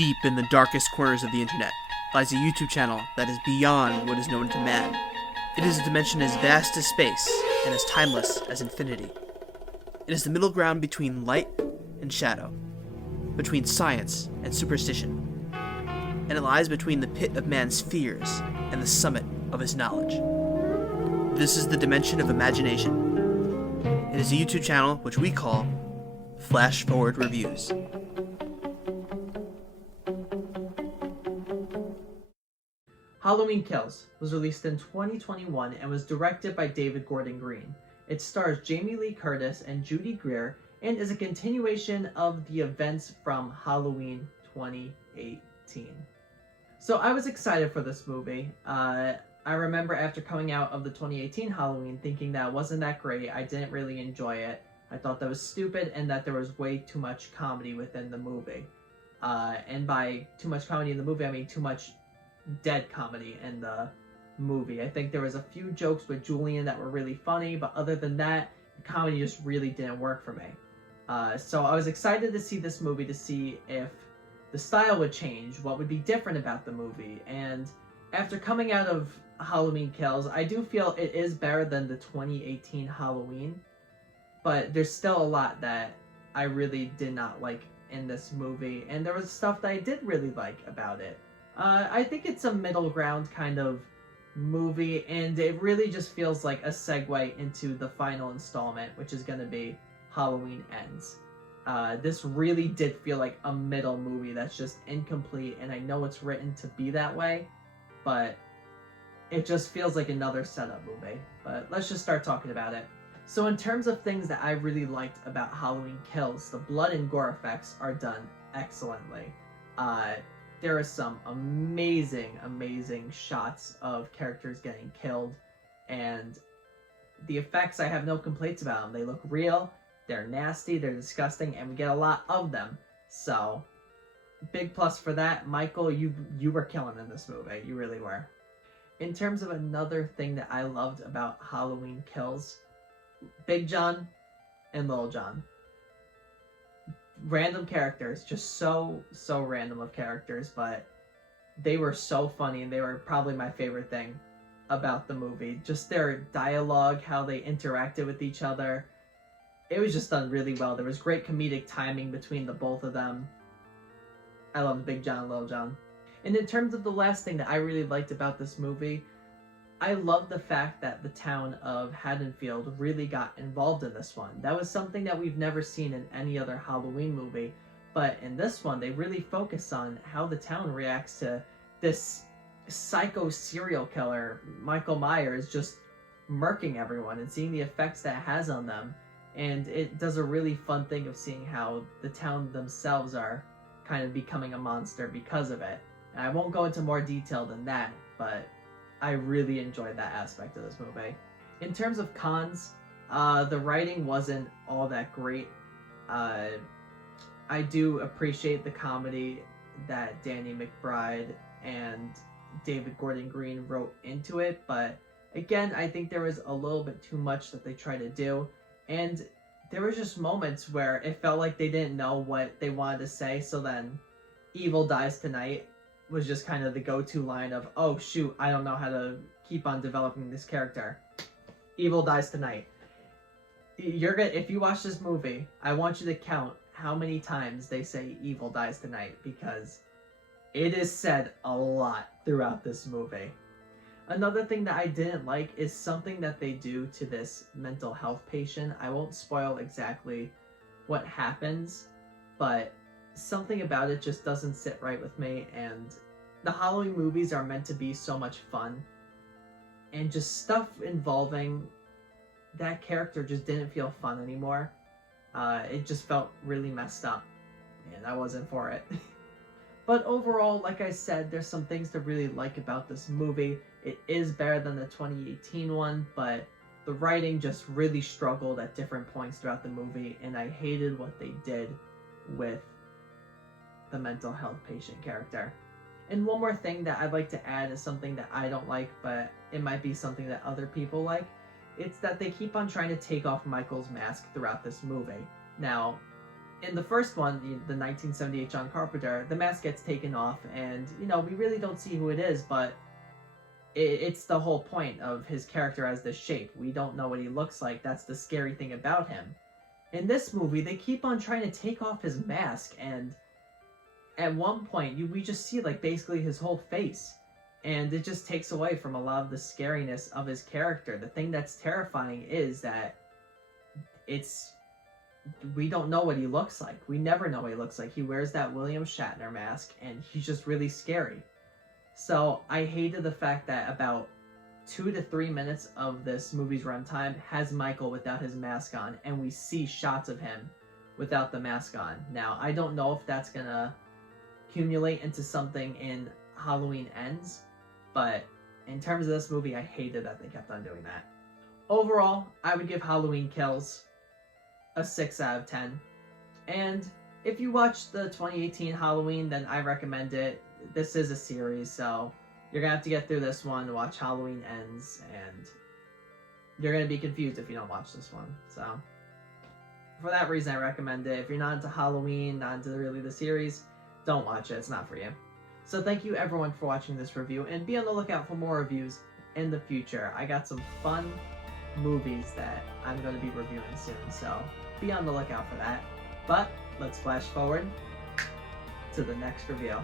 Deep in the darkest corners of the internet lies a YouTube channel that is beyond what is known to man. It is a dimension as vast as space and as timeless as infinity. It is the middle ground between light and shadow, between science and superstition, and it lies between the pit of man's fears and the summit of his knowledge. This is the dimension of imagination. It is a YouTube channel which we call Flash Forward Reviews. Halloween Kills was released in 2021 and was directed by David Gordon Green. It stars Jamie Lee Curtis and Judy Greer and is a continuation of the events from Halloween 2018. So I was excited for this movie. I remember after coming out of the 2018 Halloween thinking that it wasn't that great. I didn't really enjoy it. I thought that was stupid and that there was way too much comedy within the movie. And by too much comedy in the movie, I mean too much dead comedy in the movie. I think there was a few jokes with Julian that were really funny, but other than that, the comedy just really didn't work for me. So I was excited to see this movie to see if the style would change, what would be different about the movie. And after coming out of Halloween Kills, I do feel it is better than the 2018 Halloween, but there's still a lot that I really did not like in this movie, and there was stuff that I did really like about it. I think it's a middle ground kind of movie, and it really just feels like a segue into the final installment, which is going to be Halloween Ends. This really did feel like a middle movie that's just incomplete, and I know it's written to be that way, but it just feels like another setup movie. But let's just start talking about it. So in terms of things that I really liked about Halloween Kills, the blood and gore effects are done excellently. There are some amazing shots of characters getting killed, and the effects, I have no complaints about them. They look real, they're nasty, they're disgusting, and we get a lot of them. So, big plus for that. Michael, you were killing in this movie. You really were. In terms of another thing that I loved about Halloween Kills, Big John and Little John. Random characters, just so random of characters, but they were so funny, and they were probably my favorite thing about the movie. Just their dialogue, how they interacted with each other. It was just done really well. There was great comedic timing between the both of them. I love Big John and Little John. And in terms of the last thing that I really liked about this movie, I love the fact that the town of Haddonfield really got involved in this one. That was something that we've never seen in any other Halloween movie, but in this one, they really focus on how the town reacts to this psycho serial killer, Michael Myers, just murking everyone and seeing the effects that it has on them. And it does a really fun thing of seeing how the town themselves are kind of becoming a monster because of it. And I won't go into more detail than that, but I really enjoyed that aspect of this movie. In terms of cons, the writing wasn't all that great. I do appreciate the comedy that Danny McBride and David Gordon Green wrote into it, but again, I think there was a little bit too much that they tried to do, and there were just moments where it felt like they didn't know what they wanted to say, so then Evil Dies Tonight was just kind of the go-to line of, oh shoot, I don't know how to keep on developing this character. Evil Dies Tonight. If you watch this movie, I want you to count how many times they say Evil Dies Tonight, because it is said a lot throughout this movie. Another thing that I didn't like is something that they do to this mental health patient. I won't spoil exactly what happens, but something about it just doesn't sit right with me, and the Halloween movies are meant to be so much fun, and just stuff involving that character just didn't feel fun anymore. It just felt really messed up, and I wasn't for it. But overall, like I said, there's some things to really like about this movie. It is better than the 2018 one, but the writing just really struggled at different points throughout the movie, and I hated what they did with the mental health patient character. And one more thing that I'd like to add is something that I don't like, but it might be something that other people like. It's that they keep on trying to take off Michael's mask throughout this movie. Now, in the first one, the 1978 John Carpenter, the mask gets taken off, and we really don't see who it is, but it's the whole point of his character as this shape. We don't know what he looks like. That's the scary thing about him. In this movie, they keep on trying to take off his mask, and at one point, we just see like basically his whole face, and it just takes away from a lot of the scariness of his character. The thing that's terrifying is that we don't know what he looks like. We never know what he looks like. He wears that William Shatner mask, and he's just really scary. So I hated the fact that about 2 to 3 minutes of this movie's runtime has Michael without his mask on, and we see shots of him without the mask on. Now, I don't know if that's gonna accumulate into something in Halloween Ends, but in terms of this movie, I hated that they kept on doing that. Overall, I would give Halloween Kills a 6 out of 10. And if you watched the 2018 Halloween, then I recommend it. This is a series, so you're gonna have to get through this one, watch Halloween Ends, and you're gonna be confused if you don't watch this one. So for that reason, I recommend it. If you're not into Halloween, not into really the series, don't watch it. It's not for you. So thank you everyone for watching this review, and be on the lookout for more reviews in the future. I got some fun movies that I'm going to be reviewing soon, so be on the lookout for that. But let's flash forward to the next review.